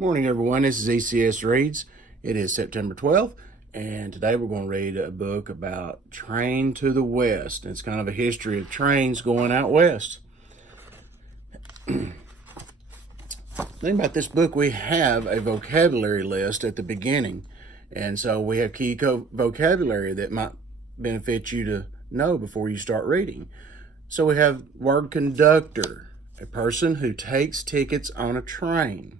Morning, everyone. This is ECS-READS. It is September 12th, and today we're going to read a book about Train to the West. It's kind of a history of trains going out west. The thing about this book, we have a vocabulary list at the beginning, and so we have key vocabulary that might benefit you to know before you start reading. So we have word conductor, a person who takes tickets on a train.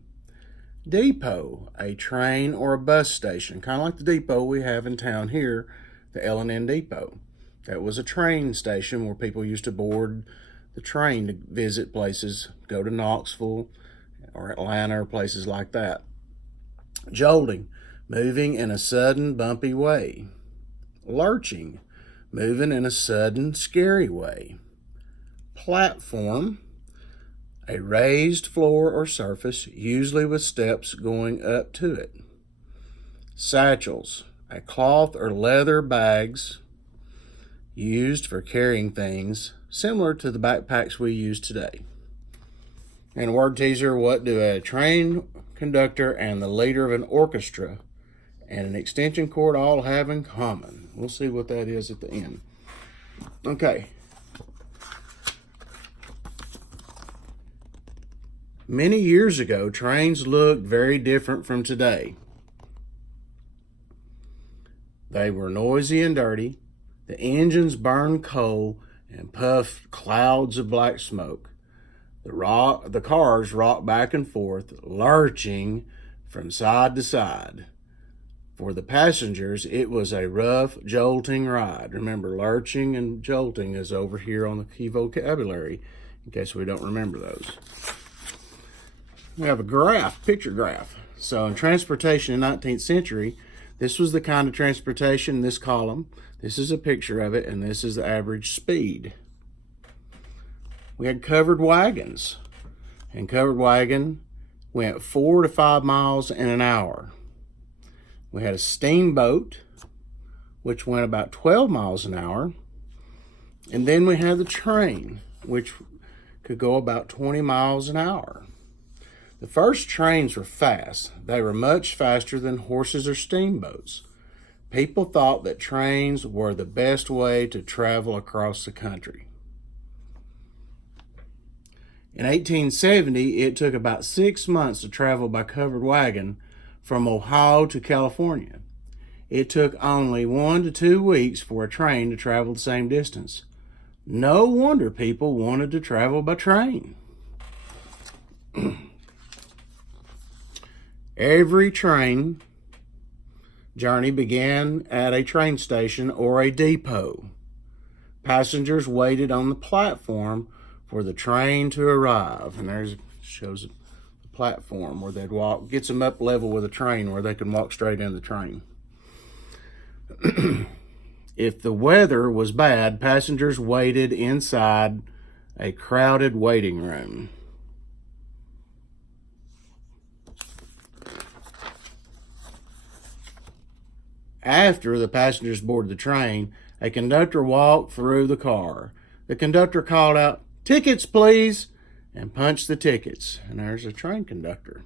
Depot, a train or a bus station, kind of like the depot we have in town here, the L&N Depot. That was a train station where people used to board the train to visit places, go to Knoxville or Atlanta or places like that. Jolting, moving in a sudden, bumpy way. Lurching, moving in a sudden, scary way. Platform, a raised floor or surface, usually with steps going up to it. Satchels, a cloth or leather bags used for carrying things, similar to the backpacks we use today. And word teaser, what do a train conductor and the leader of an orchestra and an extension cord all have in common? We'll see what that is at the end. Okay. Many years ago, trains looked very different from today. They were noisy and dirty. The engines burned coal and puffed clouds of black smoke. The cars rocked back and forth, lurching from side to side. For the passengers, it was a rough, jolting ride. Remember, lurching and jolting is over here on the key vocabulary, in case we don't remember those. We have a graph, picture graph. So in transportation in the 19th century, this was the kind of transportation in this column. This is a picture of it, and this is the average speed. We had covered wagons, and covered wagon went 4 to 5 miles in an hour. We had a steamboat, which went about 12 miles an hour. And then we had the train, which could go about 20 miles an hour. The first trains were fast. They were much faster than horses or steamboats. People thought that trains were the best way to travel across the country. In 1870, it took about 6 months to travel by covered wagon from Ohio to California. It took only 1 to 2 weeks for a train to travel the same distance. No wonder people wanted to travel by train. Every train journey began at a train station or a depot. Passengers waited on the platform for the train to arrive. And there's shows the platform where they'd walk, gets them up level with a train where they can walk straight in the train. If the weather was bad, passengers waited inside a crowded waiting room. After the passengers boarded the train, a conductor walked through the car. The conductor called out, "Tickets, please," and punched the tickets. And there's a train conductor.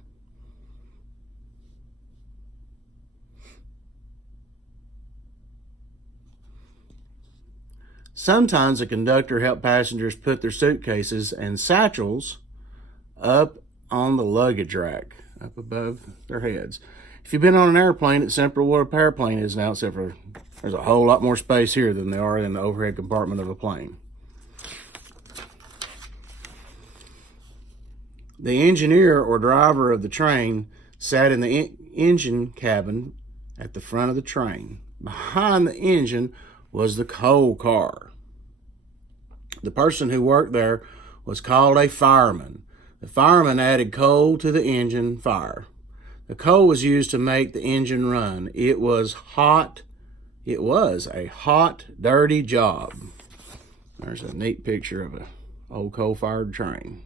Sometimes a conductor helped passengers put their suitcases and satchels up on the luggage rack, up above their heads. If you've been on an airplane, it's simple what a airplane is now, except for there's a whole lot more space here than there are in the overhead compartment of a plane. The engineer or driver of the train sat in the engine cabin at the front of the train. Behind the engine was the coal car. The person who worked there was called a fireman. The fireman added coal to the engine fire. The coal was used to make the engine run. It was hot. It was a hot, dirty job. There's a neat picture of an old coal-fired train.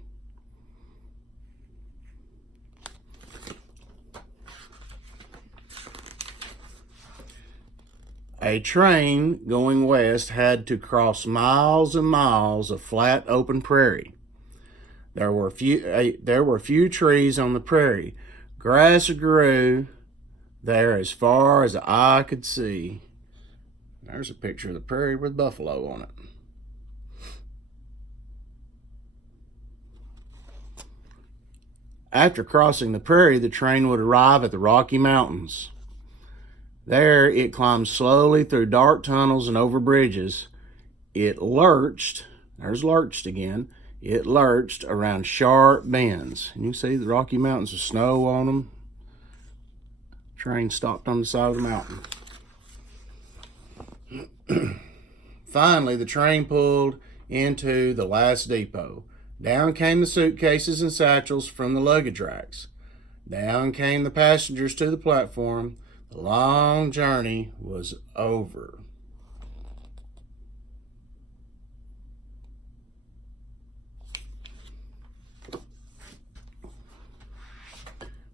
A train going west had to cross miles and miles of flat, open prairie. There were few trees on the prairie, Grass grew there as far as the eye could see. There's a picture of the prairie with buffalo on it. After crossing the prairie, the train would arrive at the Rocky Mountains. There, it climbed slowly through dark tunnels and over bridges. It lurched, there's lurched again, it lurched around sharp bends. And you can see the Rocky Mountains with snow on them. Train stopped on the side of the mountain. Finally, the train pulled into the last depot. Down came the suitcases and satchels from the luggage racks. Down came the passengers to the platform. The long journey was over.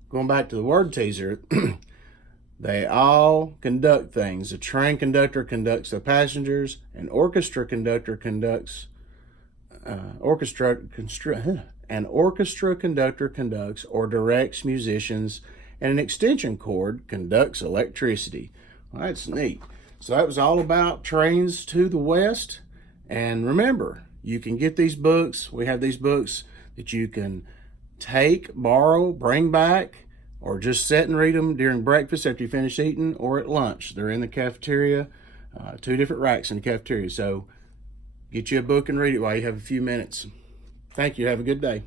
Going back to the word teaser, they all conduct things. A train conductor conducts the passengers. An orchestra conductor conducts an orchestra conductor conducts or directs musicians, and an extension cord conducts electricity. Well, that's neat. So that was all about trains to the West. And remember, you can get these books. We have these books that you can take, borrow, bring back, or just sit and read them during breakfast after you finish eating, or at lunch. They're in the cafeteria, 2 different racks in the cafeteria. So get you a book and read it while you have a few minutes. Thank you. Have a good day.